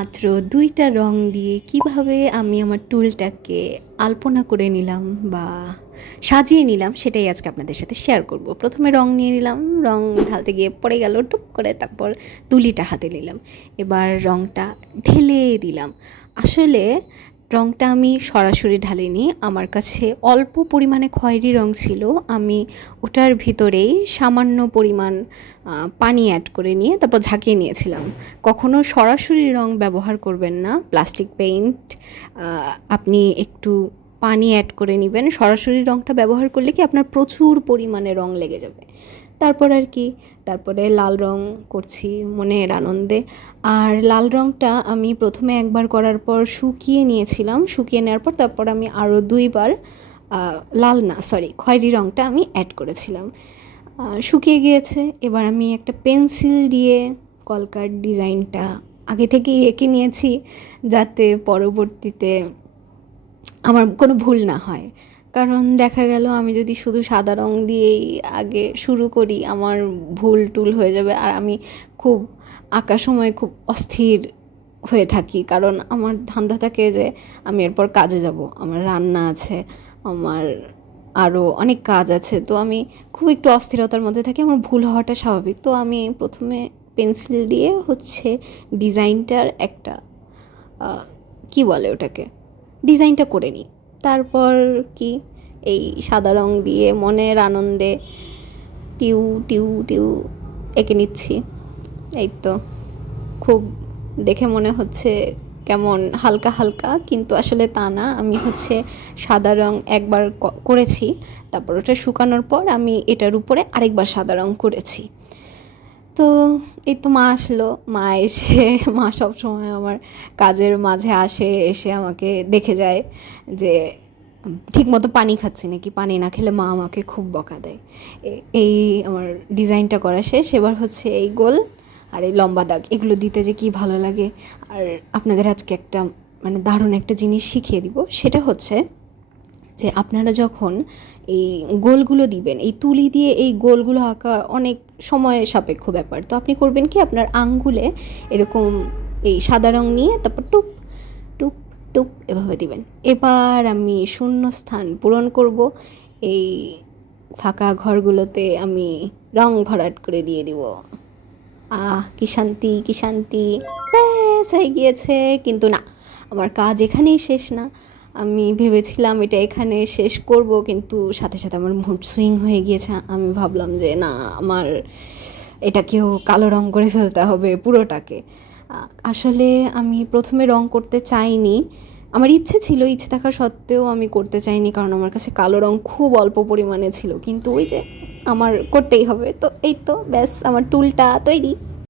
মাত্র দুইটা রং দিয়ে কীভাবে আমি আমার টুলটাকে আলপনা করে নিলাম বা সাজিয়ে নিলাম, সেটাই আজকে আপনাদের সাথে শেয়ার করব। প্রথমে রং নিয়ে নিলাম, রং ঢালতে গিয়ে পড়ে গেল টুক করে তারপর তুলিটা হাতে নিলাম। এবার রংটা ঢেলে দিলাম। আসলে রংটা আমি সরাসরি ঢালিনি। আমার কাছে অল্প পরিমাণে খয়েরি রং ছিল। আমি ওটার ভিতরেই সামান্য পরিমাণ পানি অ্যাড করে নিয়ে তারপর ঝাঁকিয়ে নিয়েছিলাম। কখনো সরাসরি রং ব্যবহার করবেন না। প্লাস্টিক পেইন্ট আপনি একটু পানি অ্যাড করে নেবেন। সরাসরি রংটা ব্যবহার করলে কি আপনার প্রচুর পরিমাণে রং লেগে যাবে। তারপর আর কি, তারপরে লাল রং করছি মনের আনন্দে। আর লাল রংটা আমি প্রথমে একবার করার পর শুকিয়ে নিয়েছিলাম, শুকিয়ে নেওয়ার পর তারপর আমি আরও দুইবার লাল না সরি খয়েরি রংটা আমি অ্যাড করেছিলাম। শুকিয়ে গিয়েছে, এবার আমি একটা পেন্সিল দিয়ে কলকার ডিজাইনটা আগে থেকেই এঁকে নিয়েছি, যাতে পরবর্তীতে আমার কোনো ভুল না হয়। কারণ দেখা গেল আমি যদি শুধু সাদা রং দিয়েই আগে শুরু করি, আমার ভুল টুল হয়ে যাবে। আর আমি খুব আঁকার সময় খুব অস্থির হয়ে থাকি, কারণ আমার ধান্দা থাকে যে আমি এরপর কাজে যাব, আমার রান্না আছে, আমার আরও অনেক কাজ আছে। তো আমি খুব একটু অস্থিরতার মধ্যে থাকি, আমার ভুল হওয়াটা স্বাভাবিক। তো আমি প্রথমে পেন্সিল দিয়ে হচ্ছে ডিজাইনটার একটা কি বলে ওটাকে? ডিজাইনটা করে নিই। তারপর কি? এই সাদা রং দিয়ে মনের আনন্দে টিউ টিউ টিউ এঁকে নিচ্ছি। এই তো। খুব দেখে মনে হচ্ছে কেমন হালকা হালকা, কিন্তু আসলে তা না। আমি হচ্ছে সাদা রং একবার করেছি, তারপর ওটা শুকানোর পর আমি এটার উপরে আরেকবার সাদা রং করেছি। তো এই তো মা আসলো। মা এসে, মা সব সময় আমার কাজের মাঝে আসে, এসে আমাকে দেখে যায় যে ঠিক মতো পানি খাচ্ছি নাকি? পানি না খেলে মা আমাকে খুব বকা দেয়। এই আমার ডিজাইনটা করা শেষ। এবার হচ্ছে এই গোল আর এই লম্বা দাগ। এগুলো দিতে যে কি ভালো লাগে। আর আপনাদের আজকে একটা মানে দারুণ একটা জিনিস শিখিয়ে দিব। সেটা হচ্ছে যে আপনারা যখন এই গোলগুলো দিবেন, এই তুলি দিয়ে এই গোলগুলো আঁকা অনেক সময় সাপেক্ষ ব্যাপার। তো আপনি করবেন কি, আপনার আঙ্গুলে এরকম এই সাদা রং নিয়ে তারপর টুপ টুপ টুপ এভাবে দিবেন। এবার আমি শূন্য স্থান পূরণ করব, এই ফাঁকা ঘরগুলোতে আমি রং ভরাট করে দিয়ে দিব। আহ, কি শান্তি কি শান্তি। ব্যাস, হয়ে গিয়েছে। কিন্তু না, আমার কাজ এখানেই শেষ না। আমি ভেবেছিলাম এটা এখানে শেষ করব, কিন্তু সাথে সাথে আমার মুড সুইং হয়ে গিয়েছে। আমি ভাবলাম যে না, আমার এটাকেও কালো রং করে ফেলতে হবে পুরোটাকে। আসলে আমি প্রথমে রং করতে চাইনি। আমার ইচ্ছে ছিল, ইচ্ছে থাকা সত্ত্বেও আমি করতে চাইনি, কারণ আমার কাছে কালো রং খুব অল্প পরিমাণে ছিল। কিন্তু ওই যে আমার করতেই হবে, তো এই তো, ব্যাস, আমার টুলটা তৈরি।